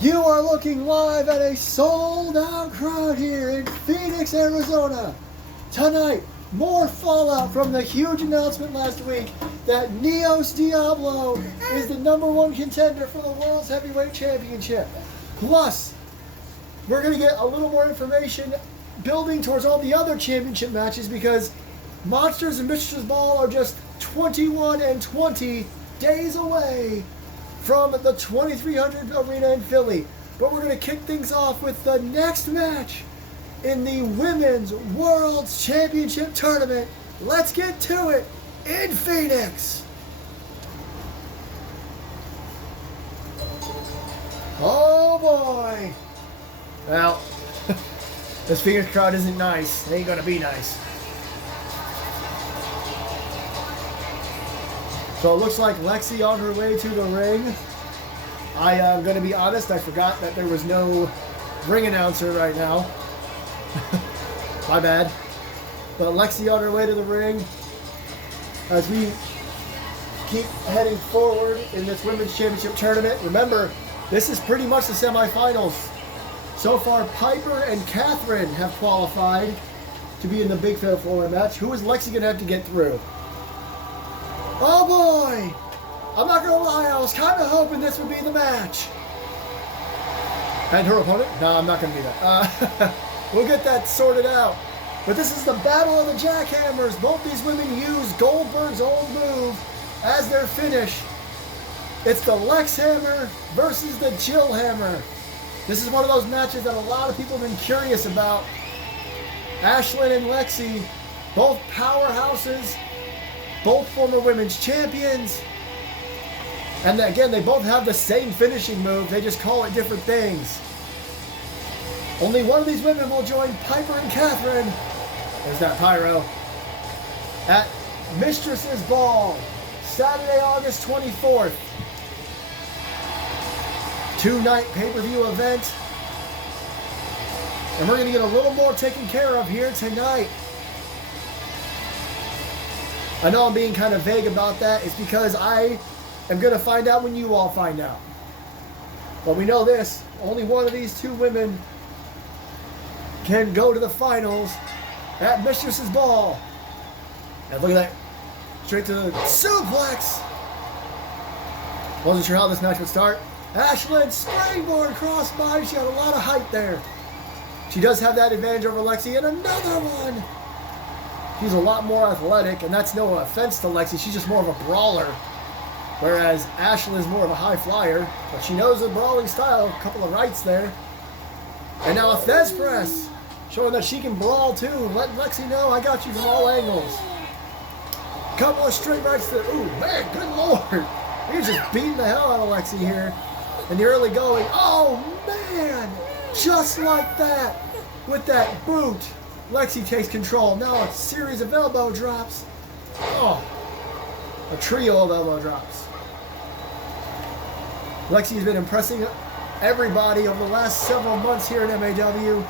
You are looking live at a sold-out crowd here in Phoenix, Arizona. Tonight, more fallout from the huge announcement last week that Neos Diablo is the #1 contender for the World's Heavyweight Championship. Plus, we're going to get a little more information building towards all the other championship matches because Monsters and Mistresses Ball are just 21 and 20 days away from the 2300 Arena in Philly. But we're going to kick things off with the next match in the Women's World Championship Tournament. Let's get to it in Phoenix. Oh boy. Well, this Phoenix crowd isn't nice. They ain't going to be nice. So it looks like Lexi on her way to the ring. I am going to be honest, I forgot that there was no ring announcer right now. My bad. But Lexi on her way to the ring as we keep heading forward in this Women's Championship Tournament. Remember, this is pretty much the semifinals. So far, Piper and Catherine have qualified to be in the Big Fatal 4 match. Who is Lexi going to have to get through? Oh boy! I'm not going to lie, I was kind of hoping this would be the match. And her opponent? No, I'm not going to do that. We'll get that sorted out. But this is the Battle of the Jackhammers. Both these women use Goldberg's old move as their finish. It's the Lex Hammer versus the Jill Hammer. This is one of those matches that a lot of people have been curious about. Ashlyn and Lexi, both powerhouses. Both former women's champions. And again, they both have the same finishing move. They just call it different things. Only one of these women will join Piper and Catherine. There's that pyro. At Mistresses Ball, Saturday, August 24th. Two-night pay-per-view event. And we're going to get a little more taken care of here tonight. I know I'm being kind of vague about that. It's because I am going to find out when you all find out. But we know this. Only one of these two women can go to the finals at Mistresses Ball. And look at that. Straight to the suplex. Wasn't sure how this match would start. Ashlyn springboard crossbody. She had a lot of height there. She does have that advantage over Lexi. And another one. She's a lot more athletic, and that's no offense to Lexi. She's just more of a brawler, whereas Ashlyn is more of a high flyer. But she knows the brawling style. A couple of rights there. And now a Fez press, showing that she can brawl too. Let Lexi know I got you from all angles. Couple of straight rights to, ooh, man, good lord. He's just beating the hell out of Lexi here in the early going. Oh, man, just like that with that boot. Lexi takes control. Now a series of elbow drops. Oh, a trio of elbow drops. Lexi has been impressing everybody over the last several months here at MAW.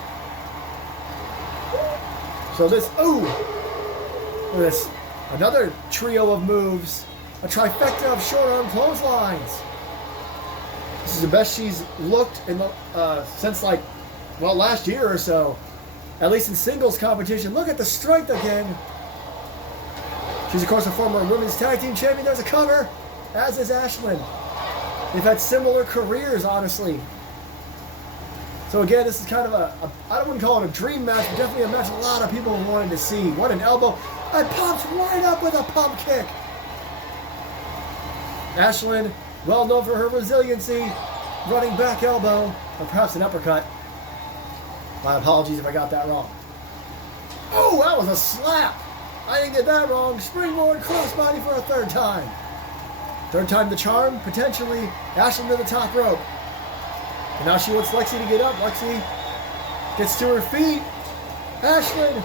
So this, ooh, look at this. Another trio of moves. A trifecta of short arm clotheslines. This is the best she's looked in the, since like, well, last year or so. At least in singles competition. Look at the strength again. She's, of course, a former women's tag team champion. There's a cover, as is Ashlyn. They've had similar careers, honestly. So, again, this is kind of I wouldn't call it a dream match, but definitely a match a lot of people wanted to see. What an elbow. And pops right up with a pump kick. Ashlyn, well known for her resiliency. Running back elbow, or perhaps an uppercut. My apologies if I got that wrong. Oh, that was a slap. I didn't get that wrong. Springboard crossbody for a third time. Third time the charm, potentially. Ashlyn to the top rope. And now she wants Lexi to get up. Lexi gets to her feet. Ashlyn,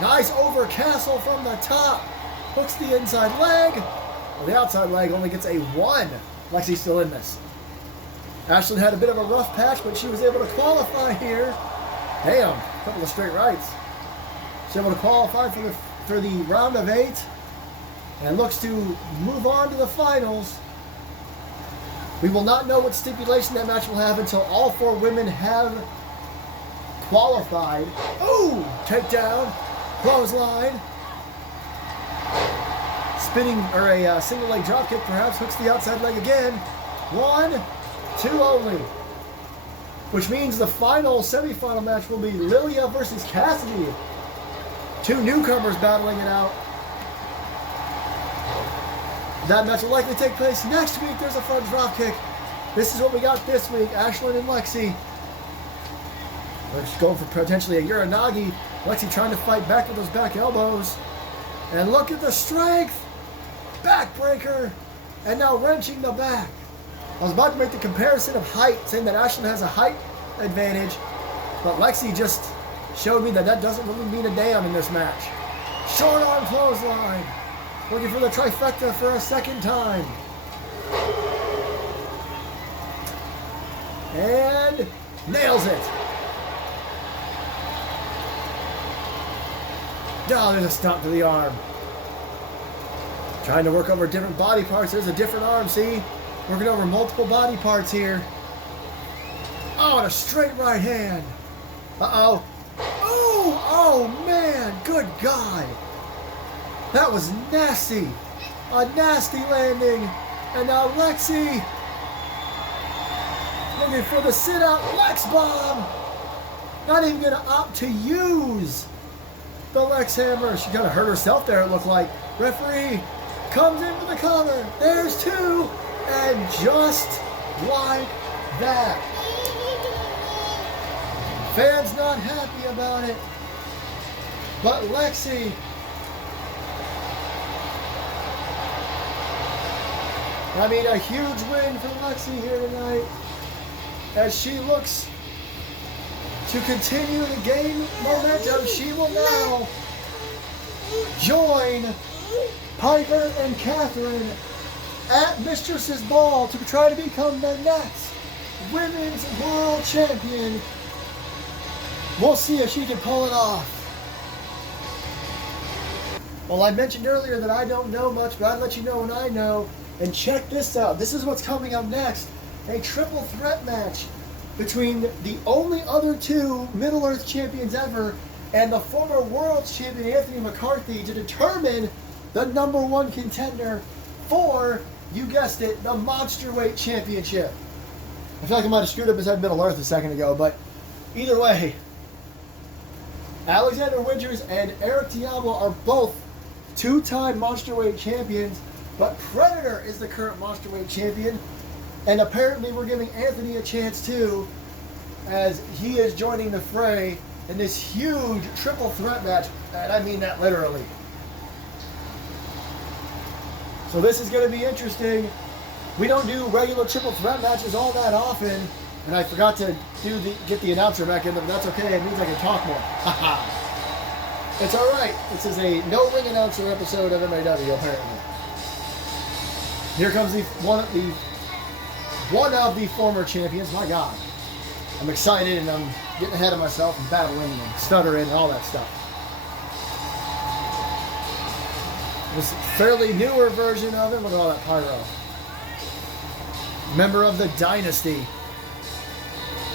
nice over castle from the top. Hooks the inside leg. Well, the outside leg only gets a 1. Lexi's still in this. Ashlyn had a bit of a rough patch, but she was able to qualify here. Damn, a couple of straight rights. She's able to qualify for the round of 8 and looks to move on to the finals. We will not know what stipulation that match will have until all 4 women have qualified. Ooh! Takedown. Clothesline. Spinning, or a single leg dropkick perhaps. Hooks the outside leg again. 1, 2 only. Which means the final semifinal match will be Lilia versus Cassidy. 2 newcomers battling it out. That match will likely take place next week. There's a front dropkick. This is what we got this week. Ashlyn and Lexi. We're just going for potentially a Uranagi. Lexi trying to fight back with those back elbows. And look at the strength. Backbreaker. And now wrenching the back. I was about to make the comparison of height, saying that Ashlyn has a height advantage. But Lexi just showed me that doesn't really mean a damn in this match. Short arm clothesline. Looking for the trifecta for a second time. And nails it. Oh, there's a stomp to the arm. Trying to work over different body parts. There's a different arm, see? Working over multiple body parts here. Oh, and a straight right hand. Uh-oh. Oh, man. Good God. That was nasty. A nasty landing. And now Lexi looking for the sit-out Lex Bomb. Not even going to opt to use the Lex Hammer. She kind of hurt herself there, it looked like. Referee comes in for the cover. There's 2. And just like that. Fans not happy about it. But Lexi, I mean, a huge win for Lexi here tonight as she looks to continue to gain momentum. She will now join Piper and Catherine at Mistress's Ball to try to become the next Women's World Champion. We'll see if she can pull it off. Well, I mentioned earlier that I don't know much, but I'll let you know when I know. And check this out. This is what's coming up next. A triple threat match between the only other 2 Middle-earth champions ever and the former world champion Anthony McCarthy to determine the #1 contender for, you guessed it, the Monster Weight Championship. I feel like I might have screwed up inside Middle-earth a second ago, but either way, Alexander Winters and Eric Diablo are both 2-time Monster Weight champions. But Predator is the current Monster Weight champion. And apparently we're giving Anthony a chance too, as he is joining the fray in this huge triple threat match. And I mean that literally. So this is going to be interesting. We don't do regular triple threat matches all that often. And I forgot to get the announcer back in there, but that's okay. It means I can talk more. Haha. It's alright. This is a no ring announcer episode of MAW apparently. Here comes one of the former champions. My God. I'm excited and I'm getting ahead of myself and battling and stuttering and all that stuff. This fairly newer version of it. Look at all that pyro. Member of the Dynasty.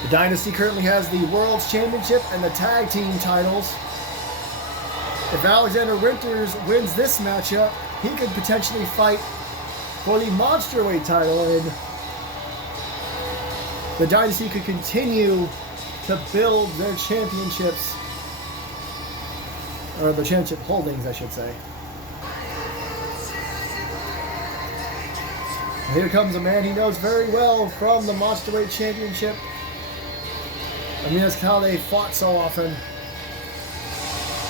The Dynasty currently has the World's Championship and the Tag Team titles. If Alexander Winters wins this matchup, he could potentially fight for the Monster Weight title, and the Dynasty could continue to build their championships, or the championship holdings, I should say. And here comes a man he knows very well from the Monster Weight Championship. I mean, that's how they fought so often.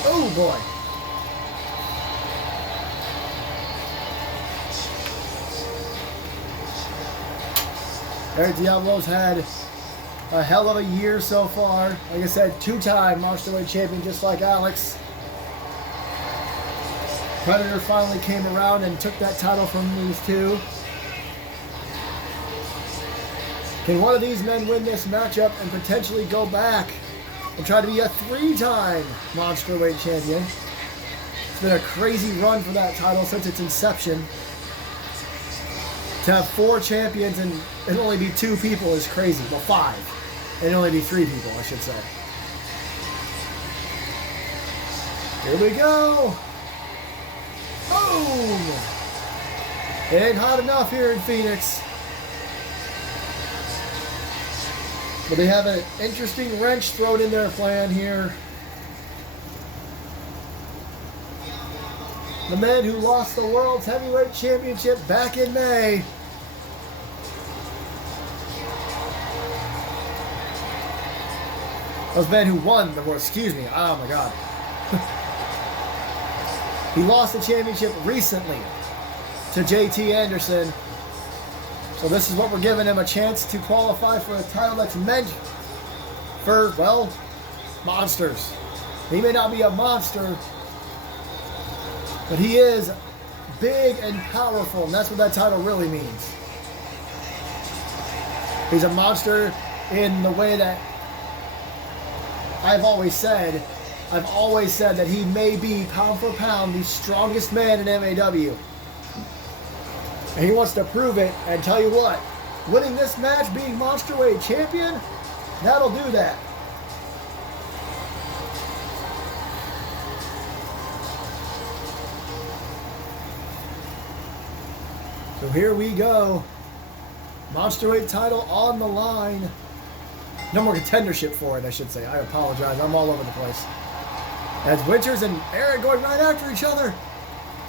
Oh boy. Eric Diablo's had a hell of a year so far. Like I said, 2-time Monster Weight champion just like Alex. Predator finally came around and took that title from these 2. Can one of these men win this matchup and potentially go back and try to be a 3-time Monster Weight champion? It's been a crazy run for that title since its inception. To have 4 champions and only be 2 people is crazy. Well, 5. And only be 3 people, I should say. Here we go. Boom! It ain't hot enough here in Phoenix. But they have an interesting wrench thrown in their plan here. The man who lost the World's Heavyweight Championship back in May. Those men who won the world, excuse me, oh my God. He lost the championship recently to JT Anderson. So this is what we're giving him, a chance to qualify for a title that's meant for, well, monsters. He may not be a monster, but he is big and powerful, and that's what that title really means. He's a monster in the way that I've always said that he may be, pound for pound, the strongest man in MAW. And he wants to prove it, and tell you what, winning this match, being Monsterweight champion, that'll do that. So here we go. Monsterweight title on the line. No more contendership for it, I should say. I apologize. I'm all over the place. That's Winters and Eric going right after each other.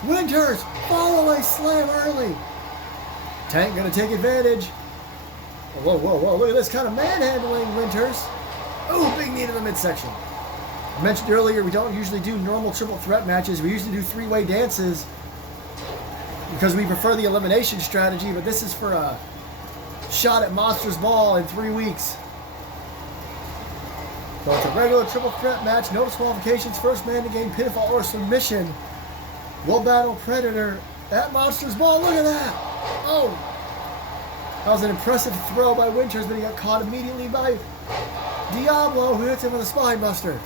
Winters, follow a slam early. Tank going to take advantage. Whoa, whoa, whoa. Look at this kind of manhandling, Winters. Oh, big knee to the midsection. I mentioned earlier we don't usually do normal triple threat matches. We usually do 3-way dances because we prefer the elimination strategy, but this is for a shot at Monsters Ball in 3 weeks. So it's a regular triple threat match, no disqualifications, first man to gain pinfall or submission will battle Predator at Monsters Ball. Look at that! Oh! That was an impressive throw by Winters, but he got caught immediately by Diablo, who hits him with a spine buster.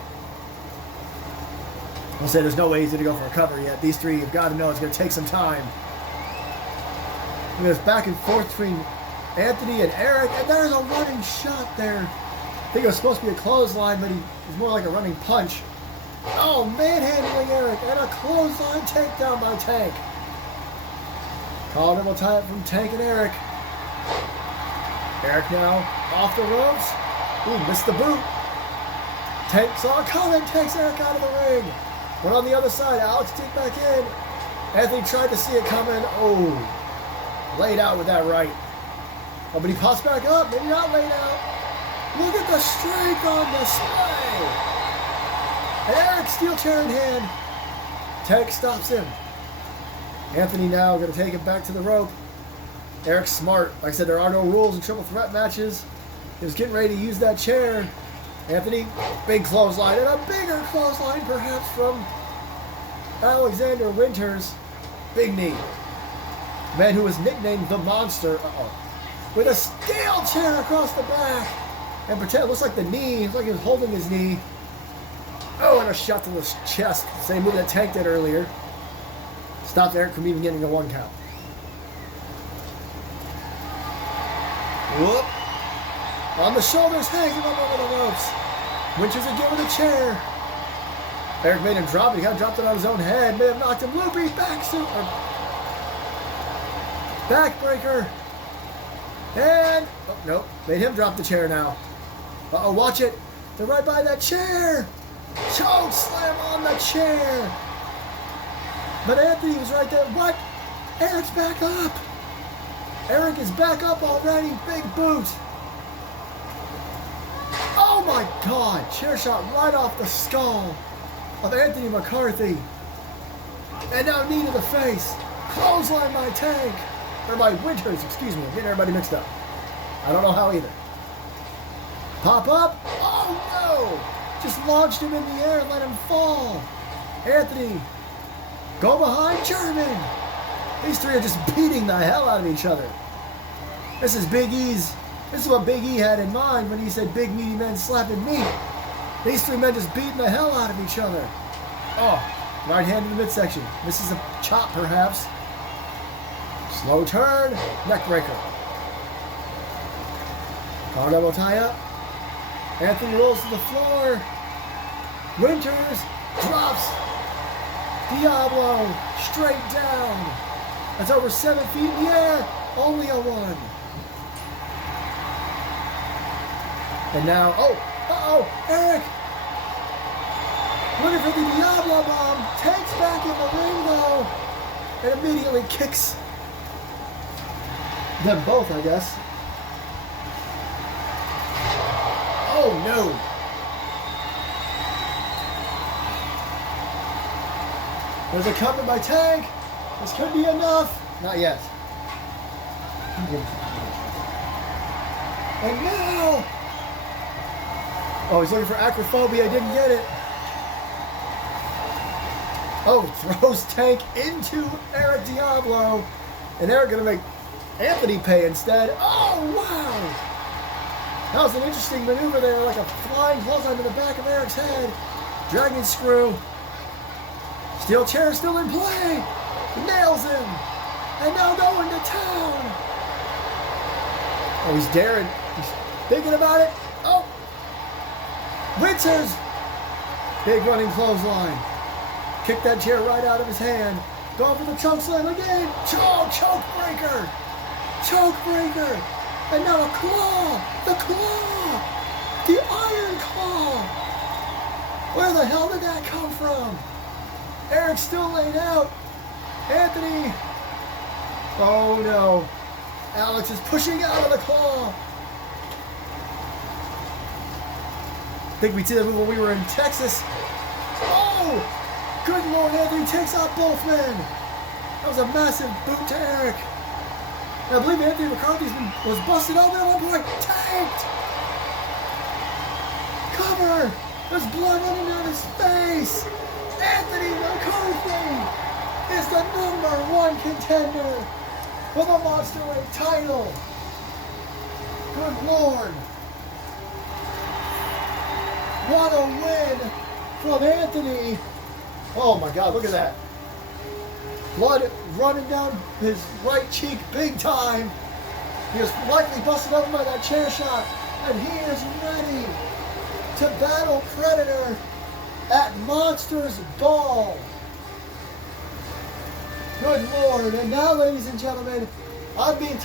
I'll say there's no way he's going to go for a cover yet. These three, you've got to know it's going to take some time. Look at this back and forth between Anthony and Eric, and there's a running shot there. I think it was supposed to be a clothesline, but it's more like a running punch. Oh, manhandling Eric, and a clothesline takedown by Tank. Collar will tie it from Tank and Eric. Eric now off the ropes. Ooh, missed the boot. Tank saw it coming, takes Eric out of the ring. But on the other side, Alex kicked back in. Anthony tried to see it coming. Oh, laid out with that right. Oh, but he pops back up, maybe not laid out. Look at the strength on display. And Eric, steel chair in hand. Tank stops him. Anthony now going to take it back to the rope. Eric's smart. Like I said, there are no rules in triple threat matches. He was getting ready to use that chair. Anthony, big clothesline, and a bigger clothesline perhaps from Alexander Winters. Big knee. Man who was nicknamed the Monster. With a steel chair across the back. And pretend it looks like the knee. It's like he was holding his knee. Oh, and a shot to the chest. Same move that Tank did earlier. Stopped Eric from even getting a 1 count. Whoop. On the shoulders, hanging him over the ropes. Winters had given a chair. Eric made him drop it. He kind of dropped it on his own head. May have knocked him loopy. Backbreaker. And, oh, nope. Made him drop the chair now. Uh-oh, watch it. They're right by that chair. Choke slam on the chair. But Anthony was right there. What? Eric's back up. Eric is back up already. Big boot. Oh my God. Chair shot right off the skull of Anthony McCarthy. And now knee to the face. Clothesline by Tank. Or by Winters, excuse me. I'm getting everybody mixed up. I don't know how either. Pop up. Oh no. Just launched him in the air and let him fall. Anthony. Go behind German. These three are just beating the hell out of each other. This is Big E's. This is what Big E had in mind when he said big meaty men slapping meat. These three men just beating the hell out of each other. Oh, right hand in the midsection. This is a chop perhaps. Slow turn, neck breaker. Collar double tie up. Anthony rolls to the floor. Winters drops. Diablo straight down. That's over 7 feet in the air. Only a 1. And now, Eric! Looking for the Diablo bomb. Tank's back in the ring though. And immediately kicks them both, I guess. Oh no! There's a cover by Tank. This could be enough. Not yet. And now... Oh, he's looking for acrophobia. Didn't get it. Oh, throws Tank into Eric Diablo. And Eric going to make Anthony pay instead. Oh, wow. That was an interesting maneuver there. Like a flying clothesline to the back of Eric's head. Dragon screw. Steel chair still in play. Nails him. And now going to town. Oh, he's daring. He's thinking about it. Oh. Winters. Big running clothesline. Kick that chair right out of his hand. Going for the choke slam again. Choke breaker. Choke breaker. And now a claw. The claw. The iron claw. Where the hell did that come from? Eric's still laid out. Anthony. Oh no. Alex is pushing out of the claw. I think we did that move when we were in Texas. Oh! Good Lord, Anthony takes out both men. That was a massive boot to Eric. And I believe Anthony McCarthy was busted open at one point. Tanked! Cover! There's blood running down his face. Anthony McCarthy is the #1 contender for the Monsterweight title. Good Lord. What a win from Anthony. Oh my God, look at that. Blood running down his right cheek big time. He was likely busted open by that chair shot. And he is ready to battle Predator at Monsters Ball. Good Lord. And now, ladies and gentlemen, I'm being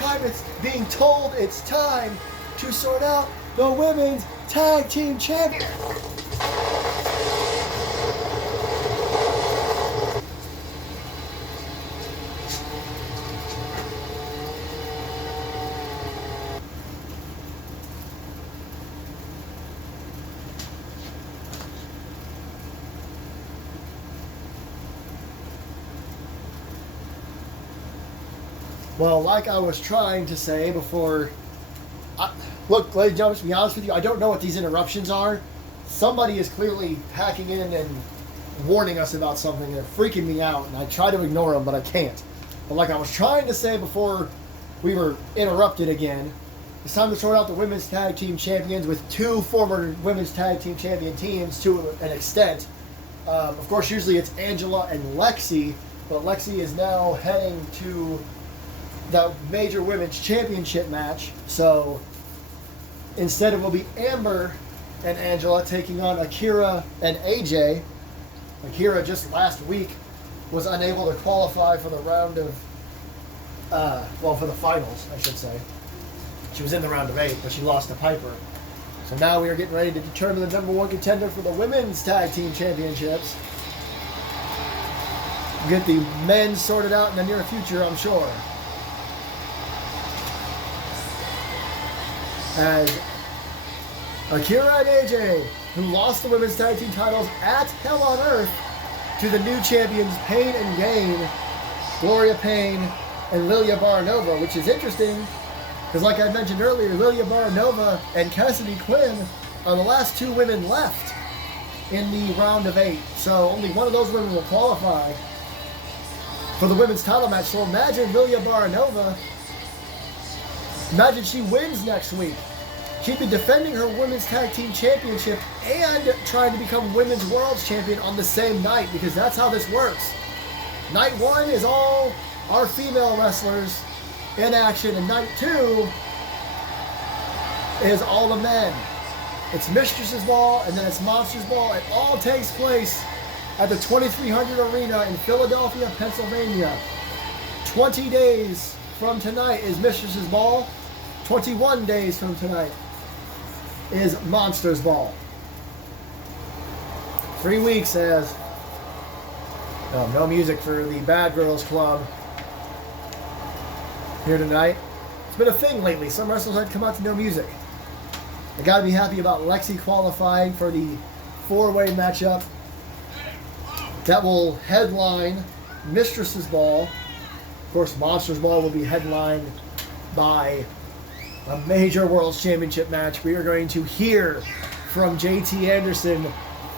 told it's time to sort out the Women's Tag Team Champion. Well, like I was trying to say before, look, ladies and gentlemen, to be honest with you, I don't know what these interruptions are. Somebody is clearly hacking in and warning us about something. They're freaking me out, and I try to ignore them, but I can't. But like I was trying to say before we were interrupted again, it's time to sort out the Women's Tag Team Champions with 2 former Women's Tag Team Champion teams to an extent. Of course, usually it's Angela and Lexi, but Lexi is now heading to the Major Women's Championship match. So instead it will be Amber and Angela taking on Akira and AJ. Akira just last week was unable to qualify for the round of, for the finals, I should say. She was in the round of 8, but she lost to Piper. So now we are getting ready to determine the #1 contender for the Women's Tag Team Championships. Get the men sorted out in the near future, I'm sure. As Akira and AJ, who lost the Women's Tag Team titles at Hell on Earth to the new champions Pain and Gain, Gloria Payne and Lilia Baranova, which is interesting because, like I mentioned earlier, Lilia Baranova and Cassidy Quinn are the last 2 women left in the round of 8. So only one of those women will qualify for the women's title match. So imagine Lilia Baranova. Imagine she wins next week. She'd be defending her Women's Tag Team Championship and trying to become Women's World Champion on the same night, because that's how this works. Night 1 is all our female wrestlers in action. And night 2 is all the men. It's Mistress's Ball and then it's Monsters Ball. It all takes place at the 2300 Arena in Philadelphia, Pennsylvania. 20 days from tonight is Mistress's Ball. 21 days from tonight is Monsters Ball. 3 weeks as no music for the Bad Girls Club here tonight. It's been a thing lately. Some wrestlers had to come out to no music. I gotta be happy about Lexi qualifying for the 4-way matchup that will headline Mistress's Ball. Of course, Monsters Ball will be headlined by a major World's Championship match. We are going to hear from JT Anderson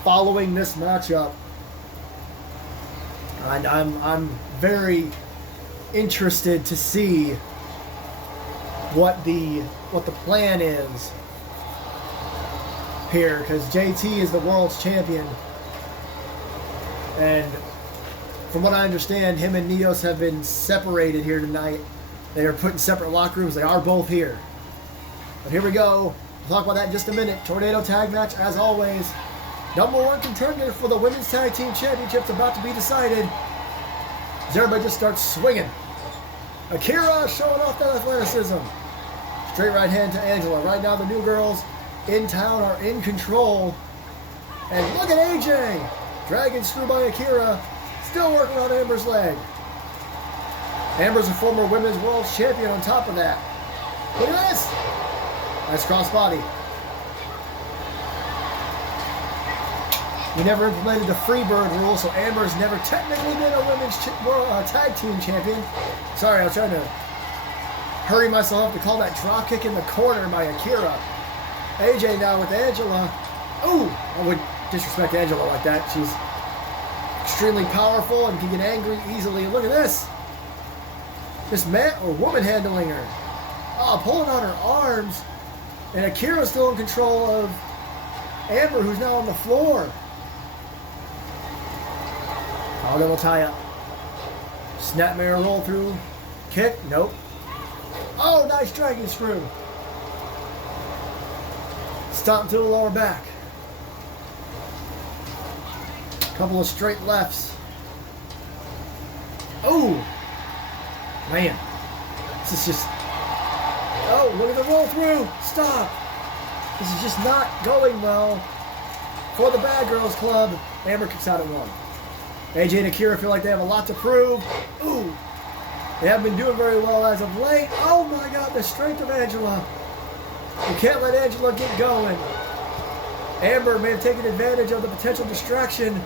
following this matchup. And I'm very interested to see what the plan is here, because JT is the world's champion, and from what I understand, him and Neos have been separated here tonight. They are put in separate locker rooms. They are both here. But here we go. We'll talk about that in just a minute. Tornado tag match, as always. #1 contender for the Women's Tag Team Championship's about to be decided as everybody just starts swinging. Akira showing off that athleticism. Straight right hand to Angela. Right now the new girls in town are in control. And look at AJ. Dragon screw by Akira. Still working on Amber's leg. Amber's a former women's world champion on top of that. Look at this. Nice crossbody. We never implemented the Freebird rule, so Amber's never technically been a women's tag team champion. Sorry, I was trying to hurry myself up to call that drop kick in the corner by Akira. AJ now with Angela. Ooh, I would disrespect Angela like that. She's extremely powerful and can get angry easily. Look at this. This man or woman handling her. Oh, pulling on her arms. And Akira's still in control of Amber, who's now on the floor. Oh, double tie up. Snapmare roll through. Kick. Nope. Oh, nice dragon screw. Stomp to the lower back. Couple of straight lefts. Oh, man. This is just... Oh, look at the roll through. Stop. This is just not going well for the Bad Girls Club. Amber kicks out at 1. AJ and Akira feel like they have a lot to prove. Ooh. They haven't been doing very well as of late. Oh my God, the strength of Angela. You can't let Angela get going. Amber may have taken advantage of the potential distraction.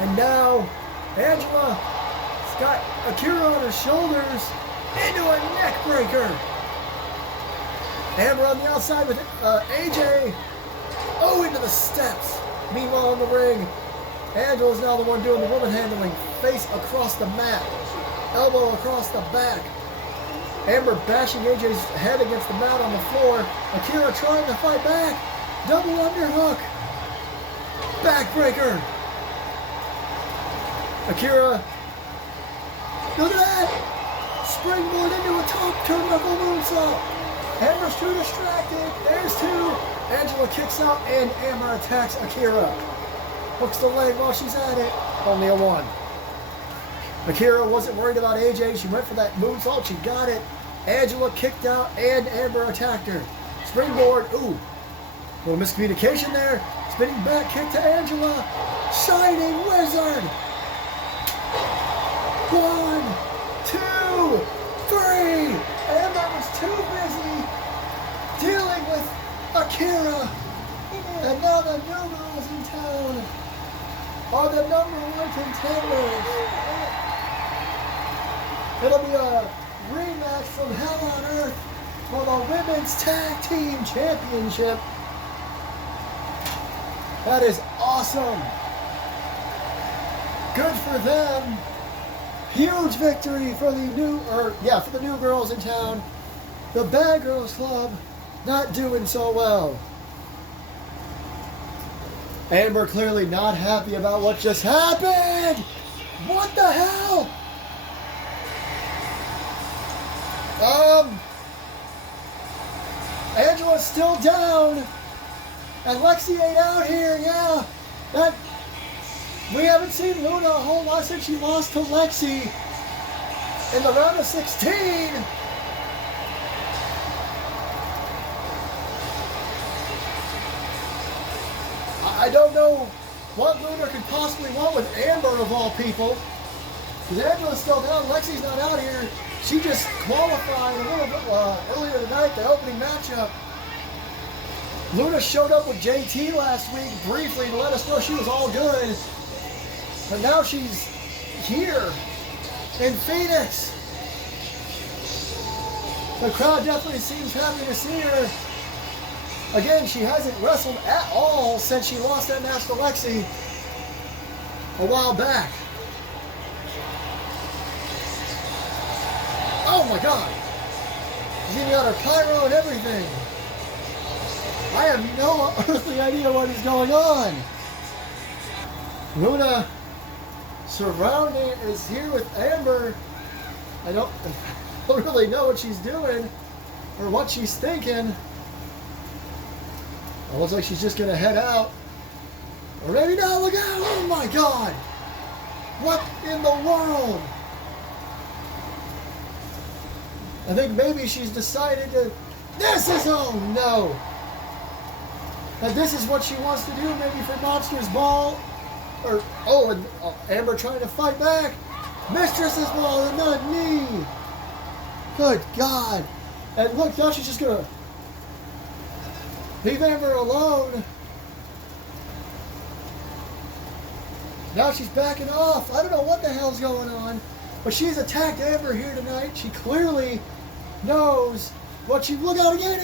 And now, Angela's got Akira on her shoulders into a neck breaker. Amber on the outside with AJ. Oh, into the steps. Meanwhile in the ring, Angela's now the one doing the woman handling. Face across the mat. Elbow across the back. Amber bashing AJ's head against the mat on the floor. Akira trying to fight back. Double underhook. Backbreaker. Akira. Look at that. Springboard into a top turnbuckle moonsault. Amber's too distracted. There's 2. Angela kicks out and Amber attacks Akira. Hooks the leg while she's at it. Only a 1. Akira wasn't worried about AJ. She went for that moonsault. She got it. Angela kicked out and Amber attacked her. Springboard. Ooh. Little miscommunication there. Spinning back kick to Angela. Shining Wizard. 1, 2, 3. Amber was too busy dealing with Akira. And now the new girls in town are the #1 contenders. It'll be a rematch from Hell on Earth for the Women's Tag Team Championship. That is awesome. Good for them. Huge victory for the new girls in town. The Bad Girls Club not doing so well. Amber clearly not happy about what just happened. What the hell? Angela's still down. And Lexi ain't out here, yeah. We haven't seen Luna a whole lot since she lost to Lexi in the round of 16. I don't know what Luna could possibly want with Amber of all people. Because Angela's still down, Lexi's not out here. She just qualified a little bit earlier tonight, the opening matchup. Luna showed up with JT last week briefly to let us know she was all good. But now she's here in Phoenix. The crowd definitely seems happy to see her. Again, she hasn't wrestled at all since she lost that match to Lexi a while back. Oh my God! She's even got her pyro and everything. I have no earthly idea what is going on. Luna surrounding is here with Amber. I don't really know what she's doing or what she's thinking. It looks like she's just going to head out. Or maybe not. Look out. Oh my God. What in the world? I think maybe she's decided to... oh no. And this is what she wants to do maybe for Monsters Ball. Or, and Amber trying to fight back. Mistress's Ball and not me. Good God. And look, now she's just going to leave Amber alone. Now she's backing off. I don't know what the hell's going on. But she's attacked Amber here tonight. She clearly knows what she... Look out again.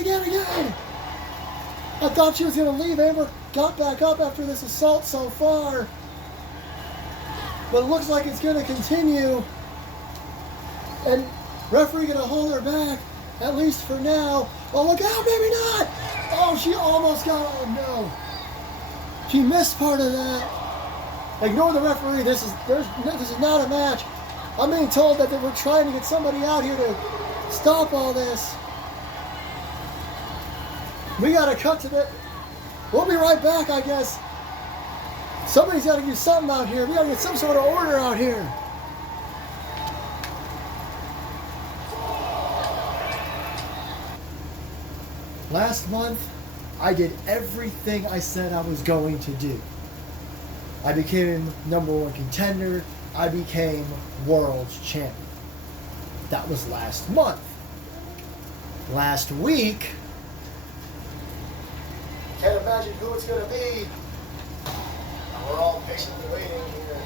I thought she was going to leave. Amber got back up after this assault so far. But it looks like it's going to continue. And referee going to hold her back, at least for now. Oh, look out, maybe not. Oh, she almost got... Oh, no. She missed part of that. Ignore the referee. This is not a match. I'm being told that they were trying to get somebody out here to stop all this. We got to cut to the... We'll be right back, I guess. Somebody's got to do something out here. We got to get some sort of order out here. Last month, I did everything I said I was going to do. I became #1 contender. I became world champion. That was last month. Last week, can't imagine who it's going to be. We're all patiently waiting here.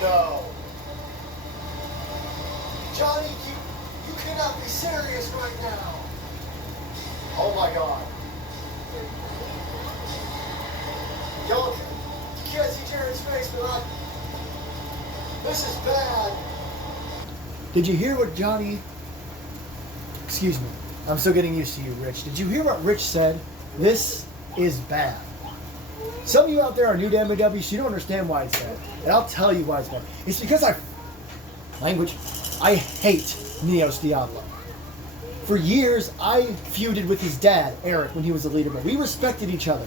No. Johnny, you cannot be serious right now. Oh my God. Y'all, you can't see Jared's face, but this is bad. Did you hear what Johnny... Excuse me. I'm still getting used to you, Rich. Did you hear what Rich said? This is bad. Some of you out there are new to MAW, so you don't understand why it's bad. And I'll tell you why it's bad. It's because I hate Neos Diablo. For years, I feuded with his dad, Eric, when he was a leader. But we respected each other.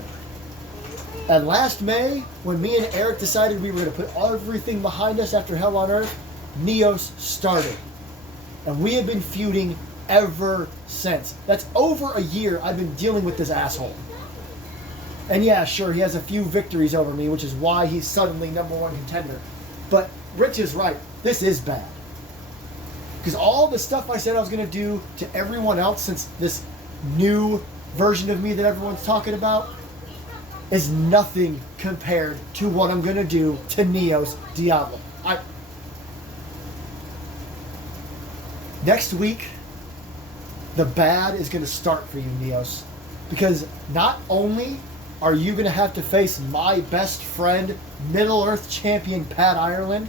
And last May, when me and Eric decided we were going to put everything behind us after Hell on Earth, Neos started. And we have been feuding ever since. That's over a year I've been dealing with this asshole. And yeah, sure, he has a few victories over me, which is why he's suddenly #1 contender. But Rich is right. This is bad. Because all the stuff I said I was going to do to everyone else since this new version of me that everyone's talking about is nothing compared to what I'm going to do to Neos Diablo. Next week, the bad is going to start for you, Neos. Because not only are you going to have to face my best friend, Middle-earth champion Pat Ireland,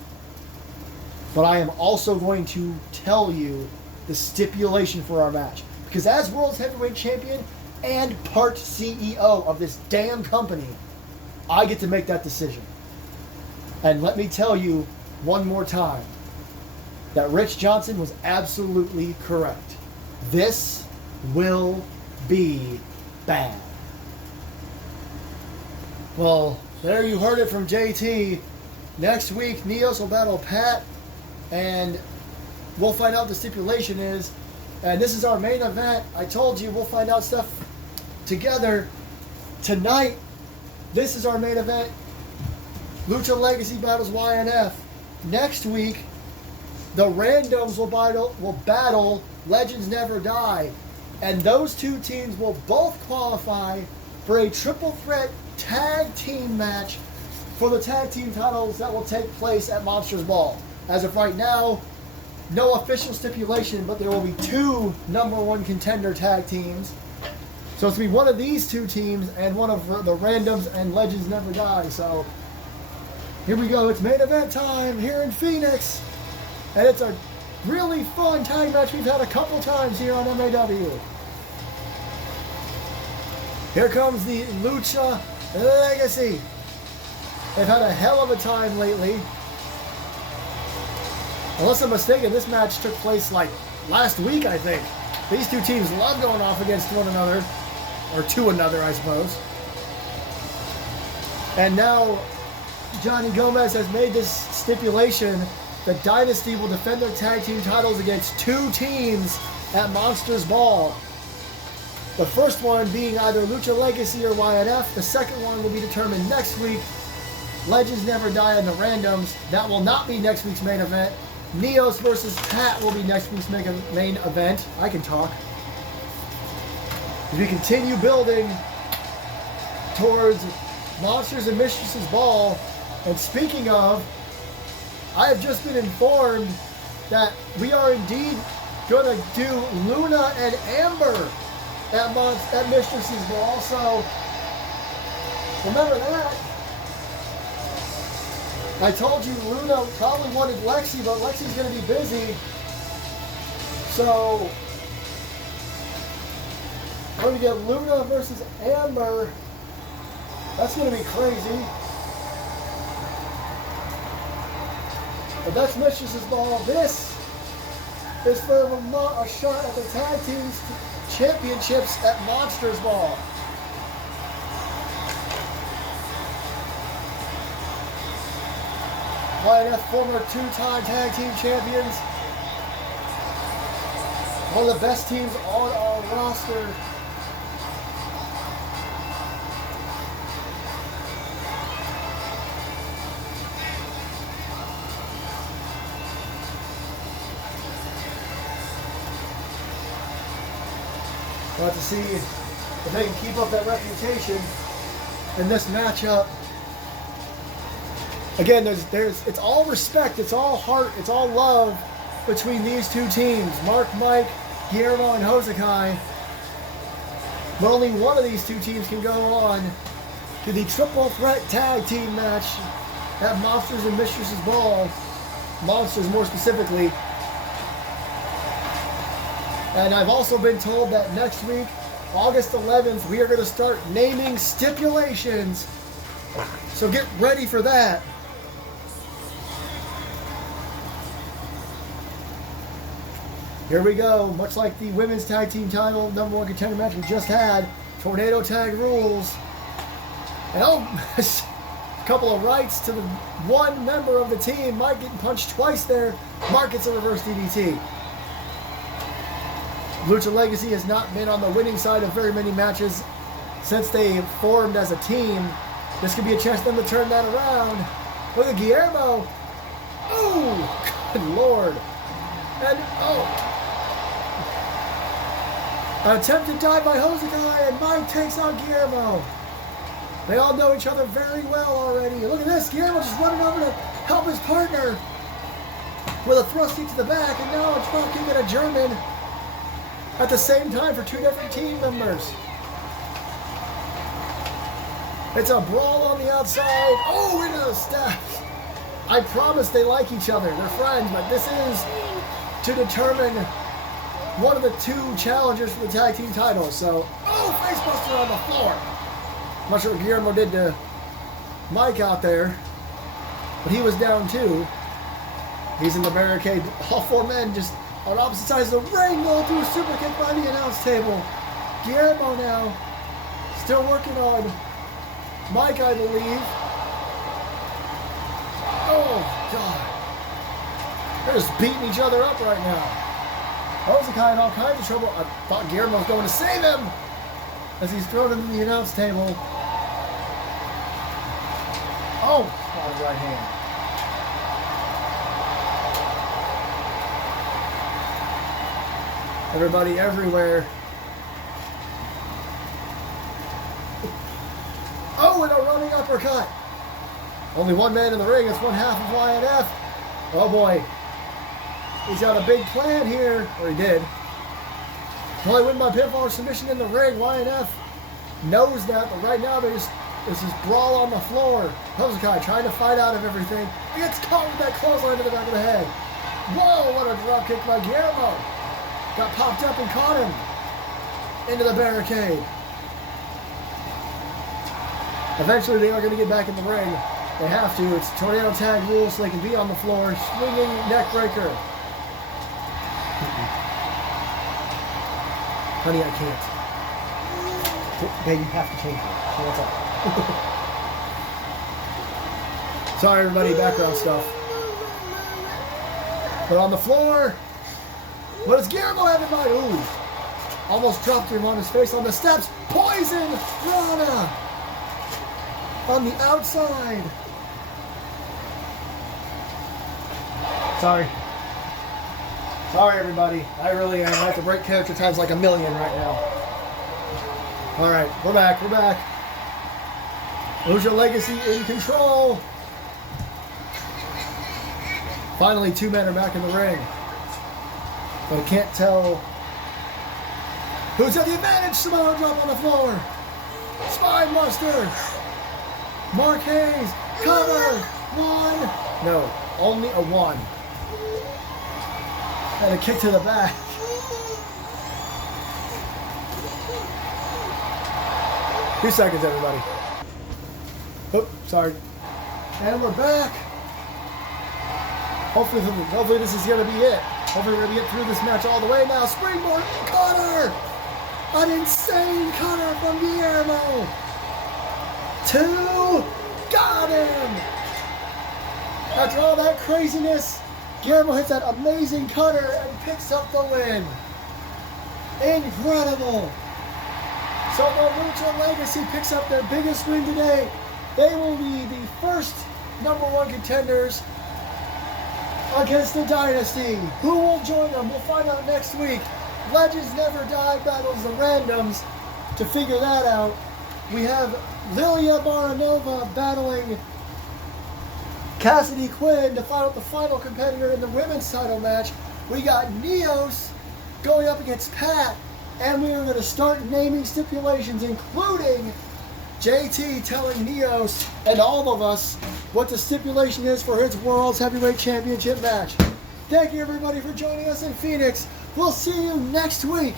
but I am also going to tell you the stipulation for our match. Because as World Heavyweight Champion and part CEO of this damn company, I get to make that decision. And let me tell you one more time, that Rich Johnson was absolutely correct. This will be bad. Well, there you heard it from JT. Next week, Neos will battle Pat, and we'll find out what the stipulation is. And this is our main event. I told you we'll find out stuff together tonight. This is our main event. Lucha Legacy battles YNF. Next week, the randoms will battle Legends Never Die. And those two teams will both qualify for a triple threat tag team match for the tag team titles that will take place at Monsters Ball. As of right now, no official stipulation, but there will be two #1 contender tag teams. So it's going to be one of these two teams and one of the randoms and Legends Never Die. So here we go. It's main event time here in Phoenix. And it's a really fun tag match we've had a couple times here on MAW. Here comes the Lucha Legacy. They've had a hell of a time lately. Unless I'm mistaken, this match took place like last week, I think. These two teams love going off against one another. Or to another, I suppose. And now Johnny Gomez has made this stipulation that Dynasty will defend their tag team titles against two teams at Monsters Ball. The first one being either Lucha Legacy or YNF. The second one will be determined next week. Legends Never Die in the randoms. That will not be next week's main event. Neos versus Pat will be next week's main event. I can talk. As we continue building towards Monsters and Mistresses Ball. And speaking of, I have just been informed that we are indeed going to do Luna and Amber at Mistresses Ball. So remember that. I told you Luna probably wanted Lexi, but Lexi's going to be busy. So we're going to get Luna versus Amber. That's going to be crazy. But that's Mistresses Ball. This is for a shot at the Tag Team Championships at Monsters Ball. YNF former two-time Tag Team Champions. One of the best teams on our roster. We'll have to see if they can keep up that reputation in this matchup. Again, it's all respect, it's all heart, it's all love between these two teams, Mark, Mike, Guillermo, and Hosakai. But only one of these two teams can go on to the triple threat tag team match at Monsters and Mistresses Ball. Monsters more specifically. And I've also been told that next week, August 11th, we are going to start naming stipulations. So get ready for that. Here we go. Much like the women's tag team title #1 contender match we just had, Tornado Tag Rules. And a couple of rights to the one member of the team. Mike getting punched twice there. Mark gets a reverse DDT. Lucha Legacy has not been on the winning side of very many matches since they formed as a team. This could be a chance for them to turn that around. Look at Guillermo. Oh, good Lord. And, an attempted dive by Hosakai, and Mike takes on Guillermo. They all know each other very well already. Look at this. Guillermo just running over to help his partner with a thrust kick to the back, and now a drop kick and a German at the same time for two different team members. It's a brawl on the outside. Oh, into the steps. I promise they like each other. They're friends, but this is to determine one of the two challengers for the tag team titles. So, facebuster on the floor. I'm not sure what Guillermo did to Mike out there, but he was down too. He's in the barricade. All four men just on opposite sides of the ring going through a super kick by the announce table. Guillermo now still working on Mike, I believe. Oh, God. They're just beating each other up right now. Hosakai in all kinds of trouble. I thought Guillermo was going to save him as he's thrown into the announce table. Oh, on his right hand. Everybody everywhere. Oh, and a running uppercut. Only one man in the ring. It's one half of YNF. Oh, boy. He's got a big plan here. Or he did. Only win by pinfall or submission in the ring. YNF knows that, but right now there's this brawl on the floor. Hosakai trying to fight out of everything. He gets caught with that clothesline to the back of the head. Whoa, what a drop kick by Guillermo. Got popped up and caught him into the barricade. Eventually they are going to get back in the ring. They have to. It's tornado tag rules so they can be on the floor. Swinging neck breaker. Honey, I can't. Babe, you have to change it. So what's up? Sorry, everybody. Background stuff. But on the floor, what does Guillermo have in mind? Ooh. Almost dropped him on his face on the steps. Poison Rana on the outside. Sorry. Sorry, everybody. I really am. I have to break character times like a million right now. All right, we're back. We're back. Lucha Legacy in control. Finally, two men are back in the ring. But I can't tell who's at the advantage. Samoa drop on the floor. Spine Buster. Mark Hayes. Cover. One. No, only a one. And a kick to the back. Few seconds, everybody. Oop, sorry. And we're back. Hopefully this is going to be it. Hopefully we're going to get through this match all the way now. Springboard cutter! An insane cutter from Guillermo. Two! Got him! After all that craziness, Guillermo hits that amazing cutter and picks up the win. Incredible! So the Lucha Legacy picks up their biggest win today. They will be the first #1 contenders against the Dynasty. Who will join them? We'll find out next week. Legends Never Die battles the Randoms. To figure that out, we have Lilia Baranova battling Cassidy Quinn to find out the final competitor in the women's title match. We got Neos going up against Pat, and we are going to start naming stipulations, including JT telling Neos and all of us what the stipulation is for his World's Heavyweight Championship match. Thank you, everybody, for joining us in Phoenix. We'll see you next week